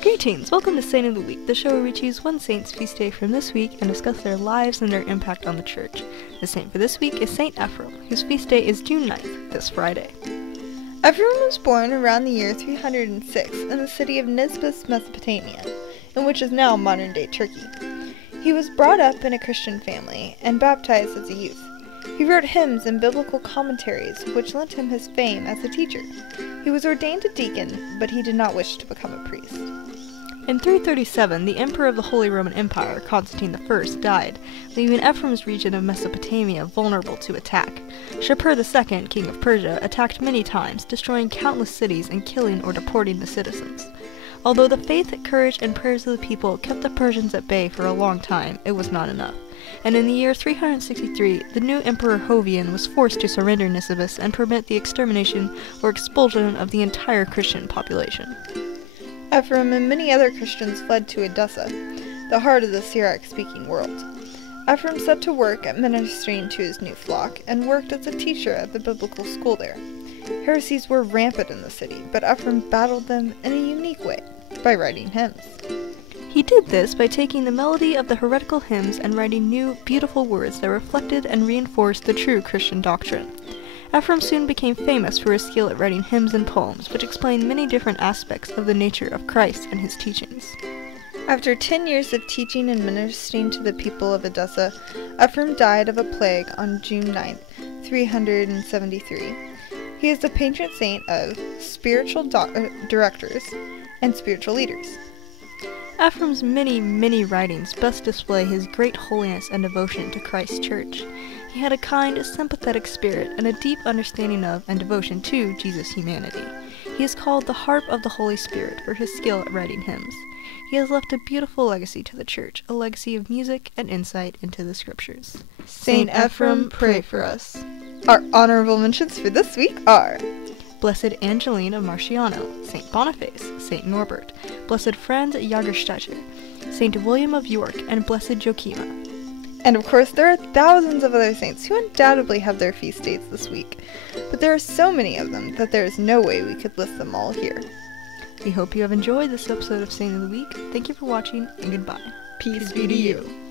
Greetings! Welcome to Saint of the Week, the show where we choose one saint's feast day from this week and discuss their lives and their impact on the church. The saint for this week is Saint Ephrem, whose feast day is June 9th, this Friday. Ephrem was born around the year 306 in the city of Nisbis, Mesopotamia, in which is now modern-day Turkey. He was brought up in a Christian family and baptized as a youth. He wrote hymns and biblical commentaries, which lent him his fame as a teacher. He was ordained a deacon, but he did not wish to become a priest. In 337, the emperor of the Holy Roman Empire, Constantine I, died, leaving Ephrem's region of Mesopotamia vulnerable to attack. Shapur II, king of Persia, attacked many times, destroying countless cities and killing or deporting the citizens. Although the faith, courage, and prayers of the people kept the Persians at bay for a long time, it was not enough. And in the year 363, the new Emperor Jovian was forced to surrender Nisibis and permit the extermination or expulsion of the entire Christian population. Ephrem and many other Christians fled to Edessa, the heart of the Syriac-speaking world. Ephrem set to work at ministering to his new flock and worked as a teacher at the biblical school there. Heresies were rampant in the city, but Ephrem battled them in a unique way, by writing hymns. He did this by taking the melody of the heretical hymns and writing new, beautiful words that reflected and reinforced the true Christian doctrine. Ephrem soon became famous for his skill at writing hymns and poems, which explain many different aspects of the nature of Christ and his teachings. After 10 years of teaching and ministering to the people of Edessa, Ephrem died of a plague on June 9, 373. He is the patron saint of spiritual directors and spiritual leaders. Ephrem's many writings best display his great holiness and devotion to Christ's church. He had a kind, sympathetic spirit and a deep understanding of and devotion to Jesus' humanity. He is called the Harp of the Holy Spirit for his skill at writing hymns. He has left a beautiful legacy to the church, a legacy of music and insight into the scriptures. Saint Ephrem, pray for us. Our honorable mentions for this week are Blessed Angeline of Marciano, Saint Boniface, Saint Norbert, Blessed Franz Jagerstätter, Saint William of York, and Blessed Joachima. And of course, there are thousands of other saints who undoubtedly have their feast days this week, but there are so many of them that there is no way we could list them all here. We hope you have enjoyed this episode of Saint of the Week. Thank you for watching, and goodbye. Peace be to you.